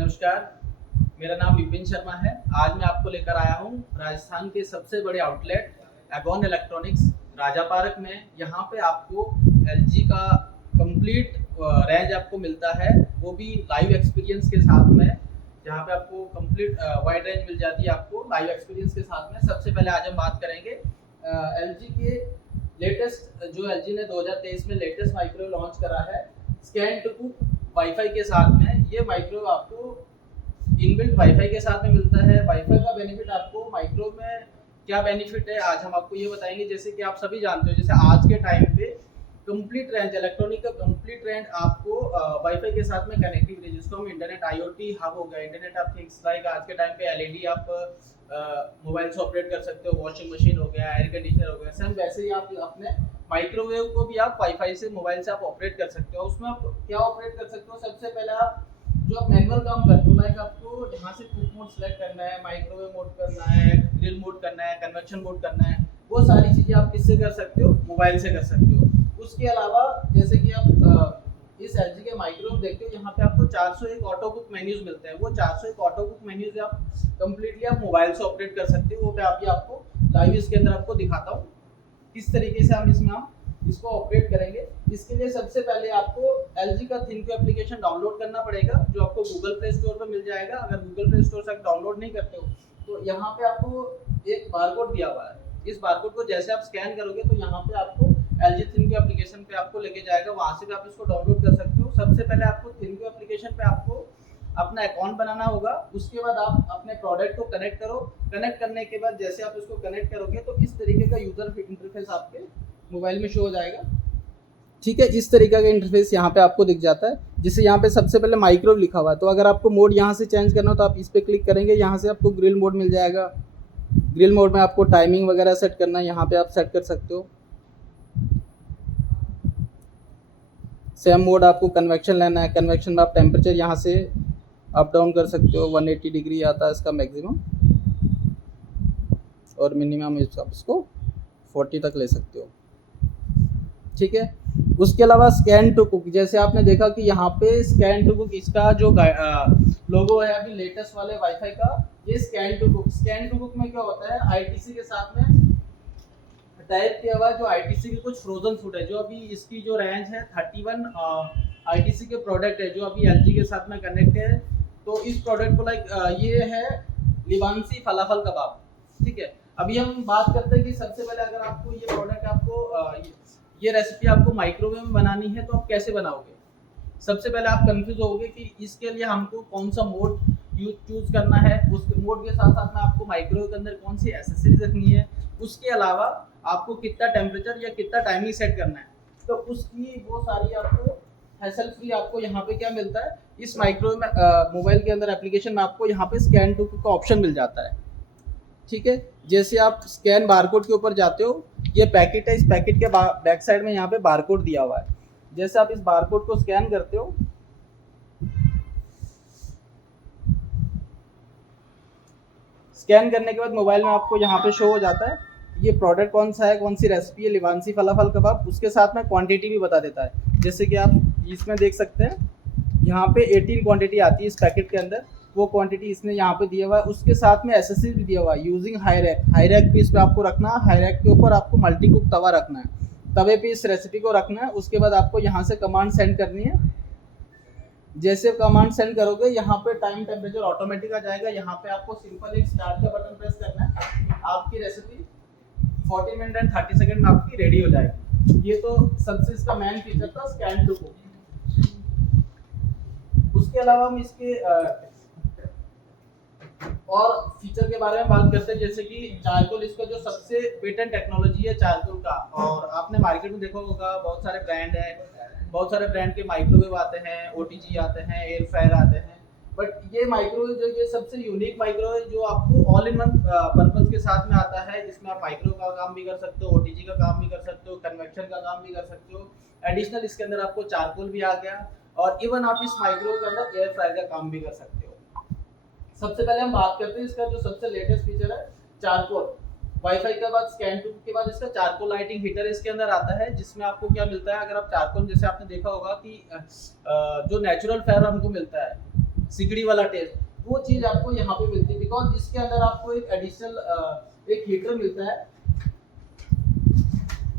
नमस्कार, मेरा नाम विपिन शर्मा है। आज मैं आपको लेकर आया हूँ राजस्थान के सबसे बड़े आउटलेट एगॉन इलेक्ट्रॉनिक्स राजा पार्क में। यहाँ पे आपको एलजी का कंप्लीट रेंज आपको मिलता है, वो भी लाइव एक्सपीरियंस के साथ में। जहाँ पे आपको कंप्लीट वाइड रेंज मिल जाती है आपको लाइव एक्सपीरियंस के साथ में। सबसे पहले आज हम बात करेंगे एलजी के लेटेस्ट, जो एलजी ने 2023 में लेटेस्ट माइक्रो लॉन्च करा है स्कैन टू कुक वाईफाई के साथ में। ये माइक्रो आपको इनबिल्ट वाईफाई के साथ में मिलता है। वाईफाई का बेनिफिट आपको माइक्रो में क्या बेनिफिट है आज हम आपको ये बताएंगे। जैसे कि आप सभी जानते हो, जैसे आज के टाइम पे कंप्लीट रेंज इलेक्ट्रॉनिक का कंप्लीट रेंज आपको वाईफाई के साथ में कनेक्टिविटी, जिसको हम इंटरनेट आईओटी हब हो गया, इंटरनेट ऑफ थिंग्स। लाइक आज के टाइम पे एलईडी आप मोबाइल से ऑपरेट कर सकते हो, वॉशिंग मशीन हो गया, एयर कंडीशनर हो गया। सेम वैसे ही आप अपने माइक्रोवेव को भी आप वाईफाई से मोबाइल से आप ऑपरेट कर सकते हो। उसमें आप क्या ऑपरेट कर सकते हो, सबसे पहले आप जो आप मैनुअल काम करते हो, लाइक आपको यहाँ से कुक मोड सेलेक्ट करना है, माइक्रोवेव मोड करना है, ग्रिल मोड करना है, कन्वेक्शन मोड करना है, वो सारी चीज़ें आप किससे कर सकते हो, मोबाइल से कर सकते हो। उसके अलावा जैसे कि आप इस एलजी के माइक्रोवेव देखते हो, यहाँ पे आपको 401 ऑटो कुक मेन्यूज मिलते हैं। वो 401 ऑटो कुक मेन्यूज आप कंप्लीटली आप मोबाइल से ऑपरेट कर सकते हो। वो मैं अभी आपको लाइव इसके अंदर आपको दिखाता हूँ किस तरीके से हम इसको ऑपरेट करेंगे। इसके लिए सबसे पहले आपको एलजी का थिंको एप्लीकेशन डाउनलोड करना पड़ेगा, जो आपको गूगल प्ले स्टोर पर मिल जाएगा। अगर गूगल प्ले स्टोर से आप डाउनलोड नहीं करते हो तो यहाँ पे आपको एक बारकोड दिया हुआ है। इस बारकोड को जैसे आप स्कैन करोगे तो यहाँ पे आपको एलजी थिंको एप्लीकेशन पे आपको लेके जाएगा, वहाँ से भी आप इसको डाउनलोड कर सकते हो। सबसे पहले आपको थिंको एप्लीकेशन पे आपको अपना अकाउंट बनाना होगा। उसके बाद आप अपने प्रोडक्ट को कनेक्ट करो। कनेक्ट करने के बाद जैसे आप इसको कनेक्ट करोगे तो इस तरीके का यूजर इंटरफेस आपके मोबाइल में शो हो जाएगा। ठीक है, इस तरीके का इंटरफेस यहाँ पे आपको दिख जाता है, जिससे यहाँ पे सबसे पहले माइक्रो लिखा हुआ है। तो अगर आपको मोड यहाँ से चेंज करना हो तो आप इस पे क्लिक करेंगे, यहाँ से आपको ग्रिल मोड मिल जाएगा। ग्रिल मोड में आपको टाइमिंग वगैरह सेट करना है, यहाँ पे आप सेट कर सकते हो। सेम मोड आपको कन्वेक्शन लेना है, कन्वेक्शन में आप टेम्परेचर यहाँ से अप डाउन कर सकते हो। 180 डिग्री आता है इसका मैक्सिमम, और मिनिमम आप इसको 40 तक ले सकते हो। ठीक है, उसके अलावा स्कैन टू कुक, जैसे आपने देखा कि यहाँ पे स्कैन टू कुक इसका जो लोगो है अभी लेटेस्ट वाले वाईफाई का, ये scan to cook. Scan to cook में क्या होता है, आईटीसी के साथ में टाइप किया हुआ जो आईटीसी के कुछ फ्रोजन फूड है, जो अभी इसकी जो रेंज है 31 आईटीसी के प्रोडक्ट है जो अभी एलजी के साथ में कनेक्ट है। तो इस प्रोडक्ट को लाइक ये है लिबानसी फलाफल कबाब। ठीक है, अभी हम बात करते हैं कि सबसे पहले अगर आपको ये प्रोडक्ट आपको ये रेसिपी आपको माइक्रोवेव में बनानी है तो आप कैसे बनाओगे। सबसे पहले आप कंफ्यूज होगे कि इसके लिए हमको कौन सा मोड चूज करना है। उस मोड के साथ साथ में आपको माइक्रोवेव के अंदर कौन सी एसेसरीज रखनी है, उसके अलावा आपको कितना टेम्परेचर या कितना टाइमिंग सेट करना है। तो उसकी वो सारी आपको हैसल फ्री आपको यहाँ पे क्या मिलता है, इस माइक्रोवेव में मोबाइल के अंदर एप्लीकेशन में आपको यहाँ पे स्कैन टू का ऑप्शन मिल जाता है। ठीक है, जैसे आप स्कैन बारकोड के ऊपर जाते हो, ये पैकेट है, इस पैकेट के बैक साइड में यहाँ पे बारकोड दिया हुआ है। जैसे आप इस बारकोड को स्कैन करते हो, स्कैन करने के बाद मोबाइल में आपको यहाँ पे शो हो जाता है ये प्रोडक्ट कौन सा है, कौन सी रेसिपी है, लिबानसी फलाफल कबाब। उसके साथ में क्वांटिटी भी बता देता है। जैसे कि आप इसमें देख सकते हैं, यहाँ पे 18 क्वांटिटी आती है इस पैकेट के अंदर, वो क्वांटिटी इसने यहाँ पे दिया हुआ है। उसके साथ में एसेसरीज भी दिया हुआ है, using high rack. High rack भी इस पे आपको रखना है, हाई रैक के ऊपर आपको मल्टी कुक तवा रखना है, तवे पे इस रेसिपी को रखना है। उसके बाद आपको यहाँ से कमांड सेंड करनी है। जैसे कमांड सेंड करोगे यहाँ पे टाइम टेम्परेचर ऑटोमेटिक आ जाएगा। यहाँ पे आपको सिंपल एक स्टार्ट का बटन प्रेस करना है, आपकी रेसिपी 40 मिनट एंड 30 सेकंड में आपकी रेडी हो जाएगी। ये तो सबसे इसका मेन फीचर था स्कैन टू कुक। उसके अलावा हम इसके और फीचर के बारे में बात करते हैं। जैसे कि चारकोल, इसका जो सबसे पेटेंट टेक्नोलॉजी है चारकोल का, और आपने मार्केट में देखा होगा बहुत सारे ब्रांड है, बहुत सारे ब्रांड के माइक्रोवेव आते हैं, ओटीजी आते हैं, एयर फ्रायर आते हैं। बट ये माइक्रोवेव जो ये सबसे यूनिक माइक्रोवेव जो आपको ऑल इन वन पर्पज के साथ में आता है। इसमें आप माइक्रो का काम भी कर सकते हो, ओटीजी का काम भी कर सकते हो, कन्वेक्शन का काम भी कर सकते हो। एडिशनल इसके अंदर आपको चारकोल भी आ गया, और इवन आप इस माइक्रोवेव के अंदर एयर फ्रायर का काम भी कर सकते हो। सबसे पहले हम बात करते हैं इसका जो सबसे लेटेस्ट फीचर है चारकोल। वाईफाई के बाद स्कैन टू के बाद इसका चारकोल लाइटिंग हीटर इसके अंदर आता है, जिसमें आपको क्या मिलता है, अगर आप चारकोल, जैसे आपने देखा होगा कि जो नेचुरल फायर हमको मिलता है, सिगड़ी वाला टेस्ट, वो चीज़ आपको यहाँ पे मिलती है। बिकॉज इसके अंदर आपको एक एडिशनल एक हीटर मिलता है,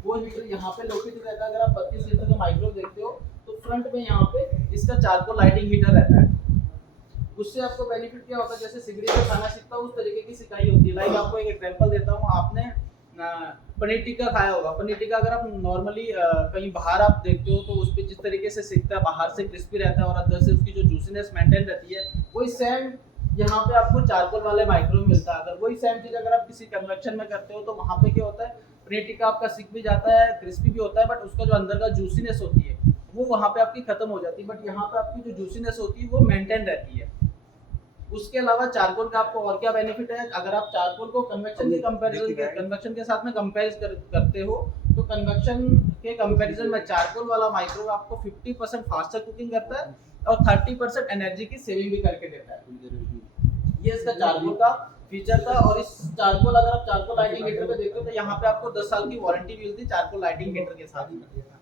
वो हीटर यहाँ पे लोकेटेड रहता है। अगर आप 32 लीटर का माइक्रो देखते हो तो फ्रंट में यहाँ पे इसका चारकोल लाइटिंग हीटर रहता है। उससे आपको बेनिफिट क्या होता है, जैसे सिगड़ी में खाना सीखता है उस तरीके की सिकाई होती है। लाइक आपको एक एग्जांपल देता हूँ, आपने पनीर टिक्का खाया होगा। पनीर टिक्का अगर आप नॉर्मली कहीं बाहर आप देखते हो तो उस पर जिस तरीके से सिकता है, बाहर से क्रिस्पी रहता है और अंदर से उसकी जो जूसीनेस मेंटेन रहती है, वही सेम यहाँ पे आपको चारकोल वाले माइक्रो में मिलता है। अगर वही सेम चीज़ अगर आप किसी कन्वेक्शन में करते हो तो वहाँ पे क्या होता है, पनीर टिक्का आपका सिक भी जाता है, क्रिस्पी भी होता है, बट उसका जो अंदर का जूसीनेस होती है वो वहाँ पे आपकी खत्म हो जाती है। बट यहाँ पे आपकी जो जूसीनेस होती है वो मेंटेन रहती है। उसके अलावा चारकोल का आपको और क्या बेनिफिट है, अगर आप चारकोल को कन्वेक्शन के साथ में कंपेयर करते हो तो कन्वेक्शन के कंपैरिजन में चारकोल वाला माइक्रो आपको 50% फास्टर कुकिंग करता है और 30% एनर्जी की सेविंग भी करके देता है। ये इसका चारकोल का फीचर था। और इस चारकोल, अगर आप चारकोल लाइटिंग हीटर पे देखते हो तो यहाँ पे आपको 10 साल की वारंटी भी मिलती है चारकोल लाइटिंग हीटर के साथ।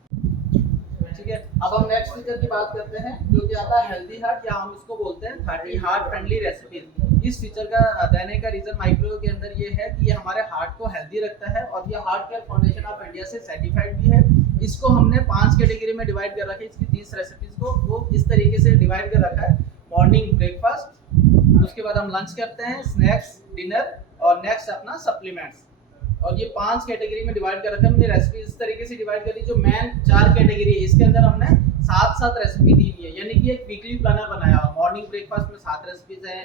ठीक है, अब हम नेक्स्ट फीचर की बात करते हैं जो कि आता है हेल्दी हार्ट, या हम इसको बोलते हैं 30 हार्ट फ्रेंडली रेसिपीज। इस फीचर का देने का रीजन माइक्रोवेव के अंदर ये है कि ये हमारे हार्ट को हेल्दी रखता है और ये heart care foundation of India से सर्टिफाइड भी है। इसको हमने 5 कैटेगरी में डिवाइड कर रखा है। इसकी 30 रेसिपीज को वो इस तरीके से डिवाइड कर रखा है, मॉर्निंग ब्रेकफास्ट, उसके बाद हम लंच करते हैं, स्नैक्स, डिनर और नेक्स्ट अपना सप्लीमेंट्स। और ये 5 कैटेगरी में डिवाइड कर रखा है हमने रेसिपी इस तरीके से डिवाइड करी। जो मेन 4 कैटेगरी है इसके अंदर हमने 7-7 रेसिपी दी है, यानी कि एक वीकली प्लानर बनाया हुआ। मॉर्निंग ब्रेकफास्ट में 7 रेसिपीज हैं,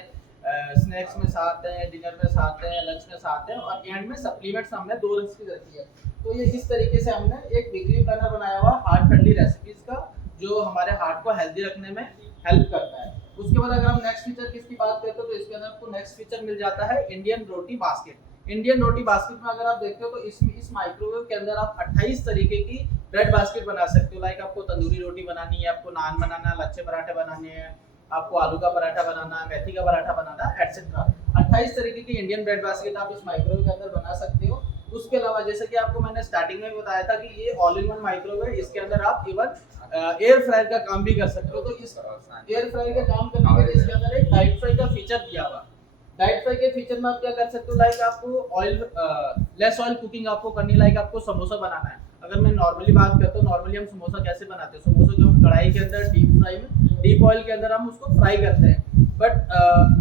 स्नैक्स में 7 है, डिनर में 7 है, लंच में 7 है और एंड में सप्लीमेंट्स हमने 2 रेसिपीज रखी है। तो ये इस तरीके से हमने एक वीकली प्लानर बनाया हुआ हार्ट फ्रेंडली रेसिपीज का, जो हमारे हार्ट को हेल्दी रखने में हेल्प करता है। उसके बाद अगर हम नेक्स्ट फीचर किसकी बात करते हो तो इसके अंदर आपको नेक्स्ट फीचर मिल जाता है इंडियन रोटी बास्केट। इंडियन रोटी बास्केट में अगर आप देखते हो तो इसमें इस माइक्रोवेव के अंदर आप 28 तरीके की ब्रेड बास्केट बना सकते हो। लाइक आपको तंदूरी रोटी बनानी है, आपको नान बनाना है, लच्छे पराठे बनाने हैं, आपको आलू का पराठा बनाना है, मेथी का पराठा बनाना है, एटसेट्रा। 28 तरीके की इंडियन ब्रेड बास्केट आप इस माइक्रोवेव के अंदर बना सकते हो। उसके अलावा जैसे कि आपको मैंने स्टार्टिंग में बताया था कि ये ऑल इन वन माइक्रोवेव है, इसके अंदर आप इवन एयर फ्रायर का काम भी कर सकते हो। तो इस एयर फ्रायर का काम करने के लिए इसके अंदर एक डाइट फ्राई का फीचर दिया हुआ। डाइट फ्राई के फीचर में आप क्या कर सकते हो, लाइक आपको ऑयल लेस ऑयल कुकिंग आपको करनी, लाइक आपको समोसा बनाना है। अगर मैं नॉर्मली बात करता हूँ, नॉर्मली हम समोसा कैसे बनाते हैं, समोसा जो हम कढ़ाई के अंदर डीप फ्राई में डीप ऑयल के अंदर हम उसको फ्राई करते हैं। बट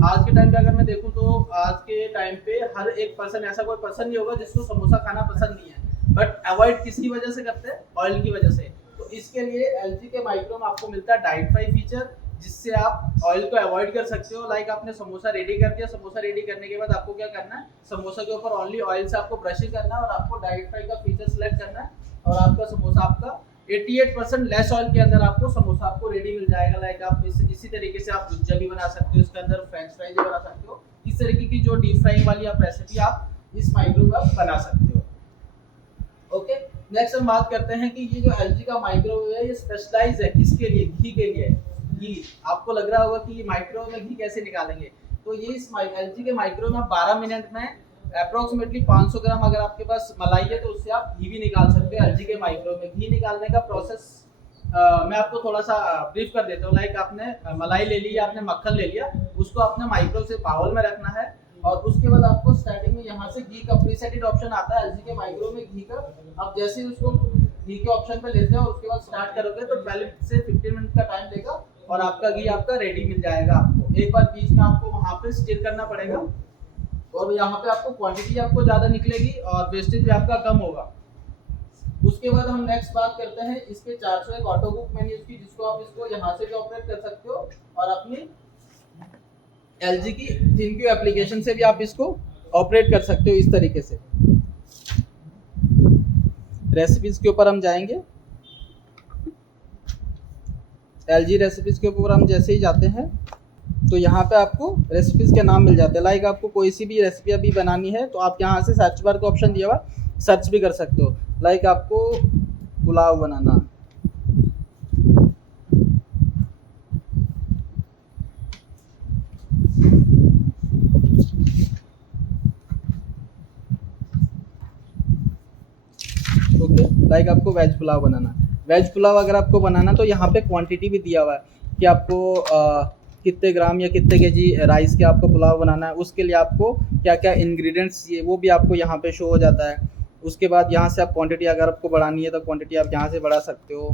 आज के टाइम पे अगर मैं देखूँ तो आज के टाइम पे हर एक पर्सन, ऐसा कोई पर्सन नहीं होगा जिसको समोसा खाना पसंद नहीं है, बट अवॉइड किसकी वजह से करते हैं, ऑयल की वजह से। तो इसके लिए एलजी के माइक्रो में आपको मिलता है डाइट फ्राई फीचर, जिससे आप ऑयल को अवॉइड कर सकते हो। लाइक आपने समोसा रेडी कर दिया, समोसा रेडी करने के बाद आपको क्या करना है, समोसा के ऊपर ओनली ऑयल से आपको ब्रशिंग करना है और आपको डाइट फ्राई का फीचर सेलेक्ट करना है और आपका समोसा आपका 88% लेस ऑयल के अंदर आपको समोसा आपको रेडी मिल जाएगा। लाइक आप इसी तरीके से आप गुज्जा भी बना सकते हो, इसके अंदर फ्रेंच फ्राइज भी बना सकते हो। इस तरीके की जो डीप फ्राइंग वाली आप रेसिपी आप इस माइक्रो में बना सकते हो। ओके, नेक्स्ट हम बात करते हैं कि ये जो एलजी का माइक्रोवेव है ये स्पेशलाइज है किसके लिए, घी के लिए। घी, आपको लग रहा होगा कि माइक्रोवेव में घी कैसे निकालेंगे, तो ये इस एलजी के माइक्रोवेव में 12 मिनट में अप्रोक्सीमेटली 500 ग्राम अगर आपके पास मलाई है तो उससे आप घी भी निकाल सकते हो। एलजी के माइक्रोवेव में घी निकालने का प्रोसेस मैं आपको थोड़ा सा ब्रीफ कर देता हूँ। लाइक आपने मलाई ले ली, आपने मक्खन ले लिया, उसको अपने माइक्रोवेव से बाउल में रखना है और उसके बाद आपको स्टार्टिंग में यहाँ से घी का प्रीसेटेड ऑप्शन आता है एलजी के माइक्रोवेव में घी का। आप जैसे ही उसको घी के ऑप्शन पे लेते हैं और उसके बाद स्टार्ट करोगे तो 12 से 15 मिनट का टाइम लेगा और आपका घी आपका रेडी मिल जाएगा। आपको एक बार बीच में आपको वहाँ पे स्टिर करना पड़ेगा और यहाँ पे आपको क्वांटिटी आपको ज़्यादा निकलेगी और वेस्टेज भी आपका कम होगा। उसके बाद हम नेक्स्ट बात करते हैं इसके 401 ऑटो कुक मेन्यूज की, जिसको आप इसको यहाँ से भी ऑपरेट कर सकते हो और अपनी एलजी की थिंक्यू एप्लीकेशन से भी आप इसको ऑपरेट कर सकते हो। इस तरीके से रेसिपीज के ऊपर हम जाएंगे, एलजी रेसिपीज के ऊपर हम जैसे ही जाते हैं तो यहाँ पे आपको रेसिपीज के नाम मिल जाते हैं। लाइक आपको कोई सी भी रेसिपी अभी बनानी है तो आप यहाँ से सर्च बार का ऑप्शन दिया हुआ, सर्च भी कर सकते हो। लाइक आपको पुलाव बनाना, ओके, लाइक आपको वेज पुलाव बनाना, वेज पुलाव अगर आपको बनाना तो यहाँ पे क्वांटिटी भी दिया हुआ है कि आपको कितने ग्राम या कितने केजी राइस के आपको पुलाव बनाना है, उसके लिए आपको क्या क्या इंग्रेडिएंट्स चाहिए वो भी आपको यहाँ पे शो हो जाता है। उसके बाद यहाँ से आप क्वांटिटी अगर आपको बढ़ानी है तो क्वांटिटी आप यहाँ से बढ़ा सकते हो,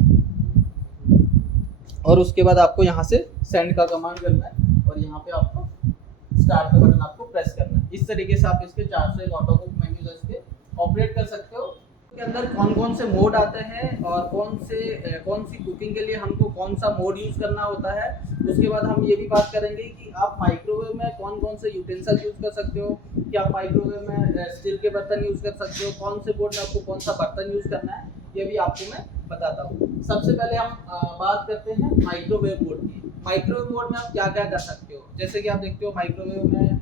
और उसके बाद आपको यहाँ से सेंड का कमांड करना है और यहाँ पे आपको स्टार्ट का बटन आपको प्रेस करना है। इस तरीके से आप इसके 401 ऑटो कुक मेन्यूज इसके ऑपरेट कर सकते हो। के अंदर कौन कौन से मोड आते हैं और कौन सी कुकिंग के लिए हमको कौन सा मोड यूज़ करना होता है। उसके बाद हम ये भी बात करेंगे कि आप माइक्रोवेव में कौन कौन से यूटेंसिल यूज़ कर सकते हो, कि आप माइक्रोवेव में स्टील के बर्तन यूज़ कर सकते हो, कौन से बोर्ड में आपको कौन सा बर्तन यूज़ करना है, ये भी आपको मैं बताता हूँ। सबसे पहले हम बात करते हैं माइक्रोवेव मोड की। माइक्रोवेव मोड में आप क्या क्या कर सकते हो। जैसे कि आप देखते हो माइक्रोवेव में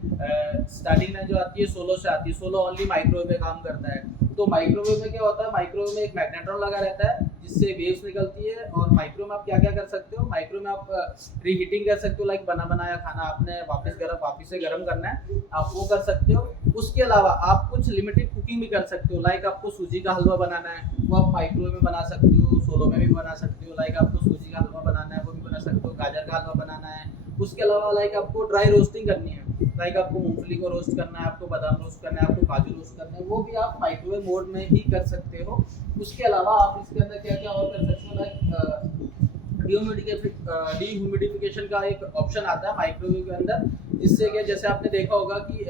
स्टार्टिंग में जो आती है 16 से आती है, 16 ओनली माइक्रोवेव में काम करता है। तो माइक्रोवेव में क्या होता है, माइक्रोवेव में एक मैग्नेट्रॉन लगा रहता है जिससे वेव्स निकलती है। और माइक्रो में आप क्या क्या कर सकते हो, माइक्रो में आप रीहीटिंग कर सकते हो, लाइक बना बनाया खाना आपने वापस से गर्म करना है, आप वो कर सकते हो। उसके अलावा आप कुछ लिमिटेड कुकिंग भी कर सकते हो, लाइक आपको सूजी का हलवा बनाना है वो आप माइक्रोवेव में बना सकते हो, 16 में भी बना सकते हो। लाइक आपको सूजी का हलवा बनाना है वो भी बना सकते हो, गाजर का हलवा बनाना है। उसके अलावा लाइक आपको ड्राई रोस्टिंग करनी है, लाइक आपको मूंगफली को रोस्ट करना है, आपको बादाम रोस्ट करना है, आपको काजू रोस्ट करना है, वो भी आप माइक्रोवेव मोड में ही कर सकते हो। उसके अलावा आप इसके अंदर क्या क्या और कर सकते हो, लाइक डीह्यूमिडिफिकेशन का एक ऑप्शन आता है माइक्रोवेव के अंदर, जिससे कि जैसे आपने देखा होगा कि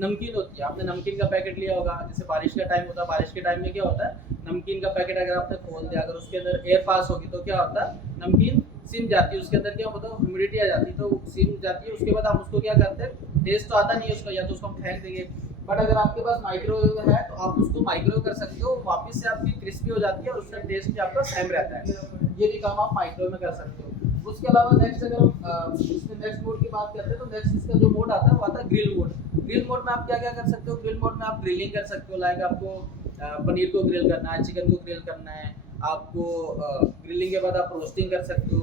नमकीन होती है, आपने नमकीन का पैकेट लिया होगा, जैसे बारिश का टाइम होता है, बारिश के टाइम में क्या होता है, नमकीन का पैकेट अगर आपने खोल दिया, अगर उसके अंदर एयर पास होगी तो क्या होता है, नमकीन सिम जाती है, उसके अंदर क्या होता है ह्यूमिडिटी आ जाती है, तो सिम जाती है। उसके बाद हम उसको क्या करते हैं, टेस्ट तो आता नहीं है उसका, या तो उसको हम फेंक देंगे। बट अगर आपके पास माइक्रोवेव है तो आप उसको माइक्रोवेव कर सकते हो, वापस से आपकी क्रिस्पी हो जाती है और उसका टेस्ट भी आपका सेम रहता है। ये भी काम आप माइक्रोवेव में कर सकते हो। उसके अलावा नेक्स्ट अगर हम इसमें नेक्स्ट मोड की बात करते हैं तो नेक्स्ट इसका जो मोड आता है वो आता है ग्रिल मोड। ग्रिल मोड में आप क्या क्या कर सकते हो, ग्रिल मोड में आप ग्रिलिंग कर सकते हो, लाइक आपको पनीर को ग्रिल करना है, चिकन को ग्रिल करना है, आपको ग्रिलिंग के बाद आप रोस्टिंग कर सकते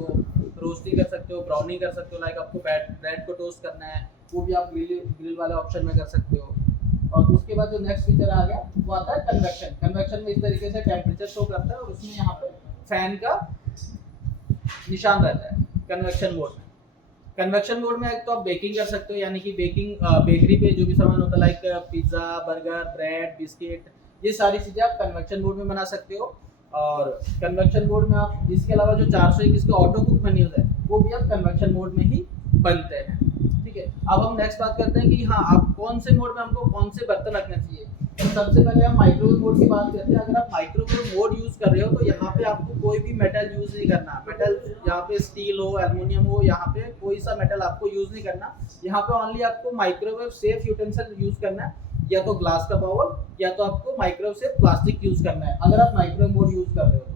हो, ब्राउनिंग कर सकते हो, लाइक आपको ब्रेड को टोस्ट करना है वो भी आप ग्रिल वाले ऑप्शन में कर सकते हो। और उसके बाद जो नेक्स्ट फीचर आ गया वो आता है कन्वेक्शन। कन्वेक्शन में इस तरीके से टेम्परेचर शो करता है और उसमें यहाँ पे फैन का निशान रहता है कन्वेक्शन मोड में। कन्वेक्शन मोड में एक तो आप बेकिंग कर सकते हो, यानी कि बेकरी पे जो भी सामान होता है, like pizza, burger, bread, biscuit, ये सारी चीज़ें आप कन्वेक्शन मोड में बना सकते हो। और कन्वेक्शन मोड में आप इसके अलावा जो 401 इसके ऑटो कुक मेन्यूज है वो भी आप कन्वेक्शन मोड में ही बनते हैं। ठीक है, अब हम नेक्स्ट बात करते हैं कि हाँ आप कौन से मोड में हमको कौन से बर्तन रखने चाहिए। तो सबसे पहले हम माइक्रोवेव मोड की बात करते हैं। अगर आप माइक्रोवेव मोड यूज़ कर रहे हो तो यहाँ पे आपको कोई भी मेटल यूज़ नहीं करना। मेटल यहाँ पे स्टील हो, एल्युमिनियम हो, यहाँ पे कोई सा मेटल आपको यूज़ नहीं करना। यहाँ पे ओनली आपको माइक्रोवेव सेफ यूटेंसिल यूज़ करना है, या तो ग्लास का बाउल या तो आपको माइक्रोवेव से प्लास्टिक यूज़ करना है अगर आप माइक्रोवेव मोड यूज़ कर रहे हो तो।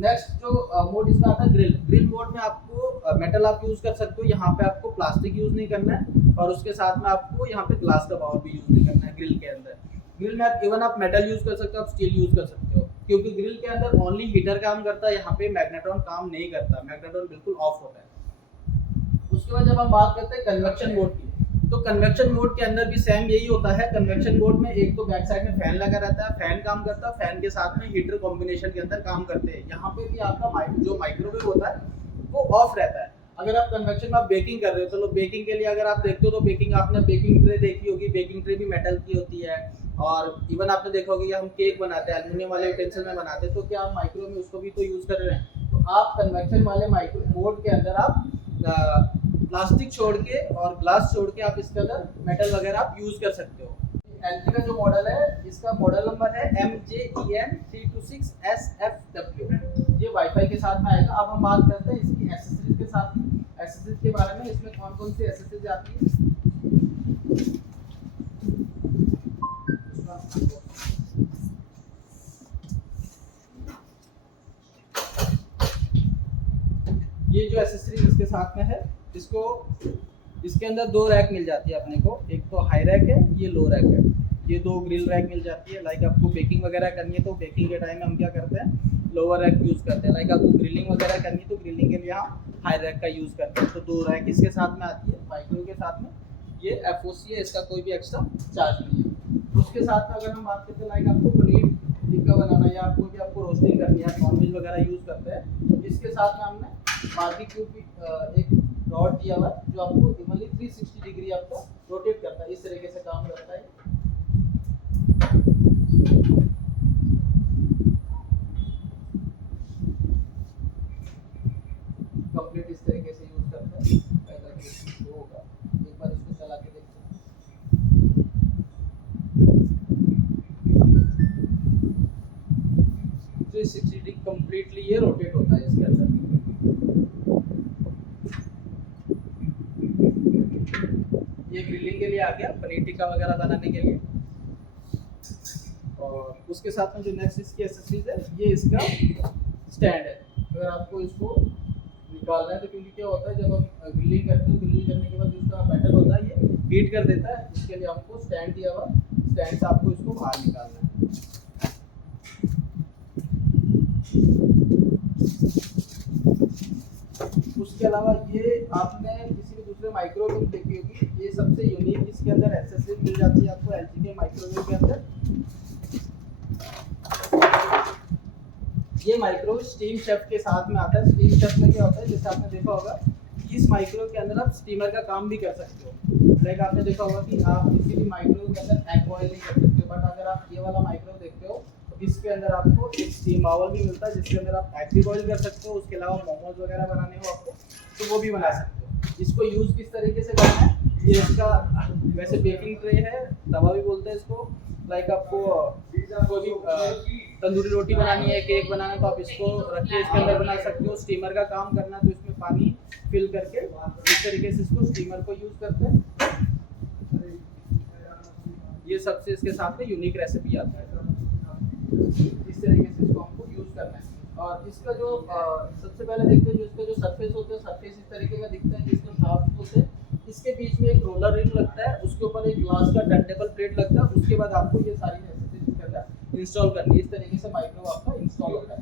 नेक्स्ट जो मोड इसका आता है ग्रिल मोड में आपको मेटल आप यूज़ कर सकते हो, यहाँ पे आपको प्लास्टिक यूज़ नहीं करना है और उसके साथ में आपको यहाँ पे ग्लास का बाउल भी यूज़ नहीं करना है ग्रिल के अंदर। ग्रिल में आप इवन आप मेटल यूज़ कर सकते हो, आप स्टील यूज़ कर सकते हो, क्योंकि ग्रिल के अंदर ओनली हीटर काम करता है, यहाँ पे मैग्नेट्रॉन काम नहीं करता, मैग्नेट्रॉन बिल्कुल ऑफ होता है। उसके बाद जब हम बात करते हैं कन्वेक्शन मोड की, तो कन्वेक्शन मोड के अंदर भी सेम यही होता है। कन्वेक्शन मोड में एक तो बैक साइड में फैन लगा रहता है, फैन काम करता है, फैन के साथ में हीटर कॉम्बिनेशन के अंदर काम करते हैं। यहाँ पे भी आपका जो माइक्रोवेव होता है वो ऑफ रहता है। अगर आप कन्वेक्शन में आप बेकिंग कर रहे हो, चलो बेकिंग के लिए अगर आप देखते हो तो बेकिंग आपने बेकिंग ट्रे देखी होगी, बेकिंग ट्रे भी मेटल की होती है। और इवन आपने देखा होगा कि हम केक बनाते हैं एल्युमिनियम वाले यूटेंसिल में बनाते हैं, तो क्या आप माइक्रो में उसको भी तो यूज़ कर रहे हैं। तो आप कन्वेक्शन वाले माइक्रो मोड के अंदर आप प्लास्टिक छोड़ के और ग्लास छोड़ के आप इसके अंदर मेटल वगैरह आप यूज़ कर सकते हो। एलजी का जो मॉडल है इसका मॉडल नंबर है MJEN326SFW। ये वाईफाई के साथ में आएगा। अब हम बात करते हैं इसकी एक्सेसरीज के साथ, एक्सेसरीज के बारे में। इसमें कौन कौन सी एक्सेसरीज आती है। ये जो एक्सेसरीज इसके साथ में है, इसके अंदर दो रैक मिल जाती है अपने को, एक तो हाई रैक है, ये लो रैक है। ये दो ग्रिल रैक मिल जाती है। लाइक आपको बेकिंग वगैरह करनी है तो बेकिंग के टाइम में हम क्या करते हैं, लोअर रैक यूज़ करते हैं। लाइक आपको ग्रिलिंग वगैरह करनी है तो ग्रिलिंग के लिए हम हाई रैक का यूज़ करते हैं। तो दो रैक इसके साथ में आती है माइक्रो के साथ में। ये FOC है, इसका कोई भी एक्स्ट्रा चार्ज नहीं है। उसके साथ में अगर हम बात करते हैं, लाइक आपको पनीर टिक्का बनाना या आपको रोस्टिंग करनी है, नॉनवेज वगैरह यूज़ करते हैं, तो इसके साथ में हमने बारबेक्यू की एक रॉड दिया हुआ है जो आपको इवनली 360 डिग्री आपका रोटेट करता है। इस तरीके से काम करता है। कंप्लीट इस तरीके से यूज करता है। पहला होगा, एक बार इसको चला के देखते हैं। 360 डिग्री कंप्लीटली ये रोटेट होता है इसके अंदर। ये ग्रिलिंग के लिए आ गया, पनीर टिक्का वगैरह बनाने के लिए। और उसके साथ में जो नेक्स्ट इसकी एक्सेसरीज है, ये इसका स्टैंड है। अगर आपको इसको निकालना है तो क्योंकि क्या होता है जब हम ग्रिलिंग करते हैं, ग्रिलिंग करने के बाद जो इसका बैटर होता है ये हीट कर देता है। इसके लिए आपको स्टैंड दिया हुआ, स्टैंड से आपको इसको बाहर निकालना है। उसके अलावा ये आपने किसी भी दूसरे माइक्रोवेव में देखी होगी, ये सबसे यूनिक इसके अंदर एक्सेसरीज मिल जाती है आपको एलजी के माइक्रोवेव के अंदर। ये माइक्रोवेव स्टीम शेफ के साथ में आता है। स्टीम शेफ में क्या होता है, जैसे आपने देखा होगा इस माइक्रोवेव के अंदर आप स्टीमर का काम भी कर सकते हो। लाइक आपने देखा होगा कि आप किसी भी माइक्रोवेव के अंदर एग बॉयल नहीं कर सकते हो, बट अगर आप ये वाला माइक्रोवेव देखते हो तो इसके अंदर आपको एक स्टीम बाउल भी मिलता है जिसके अंदर आप एग भी बॉयल कर सकते हो। उसके अलावा मोमोज वगैरह बनाने हो आपको तो वो भी बना सकते हो। इसको यूज़ किस तरीके से करना है, ये इसका वैसे बेकिंग ट्रे है, तवा भी बोलते हैं इसको। लाइक आपको कोई भी तंदूरी रोटी बनानी है, केक बनाना है तो आप इसको रख के इसके अंदर बना सकते हो। स्टीमर का काम करना है तो इसमें पानी फिल करके इस तरीके से इसको स्टीमर को यूज़ करते हैं। ये सबसे इसके साथ में यूनिक रेसिपी आता है। इस तरीके से इसको हमको यूज़ करना है। और इसका जो सबसे पहले देखते हैं जो इसका जो सरफेस होता है, सरफेस इस तरीके का दिखता है जिसको शाफ्ट होते हैं। इसके बीच में एक रोलर रिंग लगता है, उसके ऊपर एक ग्लास का टर्नेबल प्लेट लगता है। उसके बाद आपको ये सारी रेसिपी इसके अंदर इंस्टॉल करनी है। इस तरीके से माइक्रोवेव आपका इंस्टॉल होता है।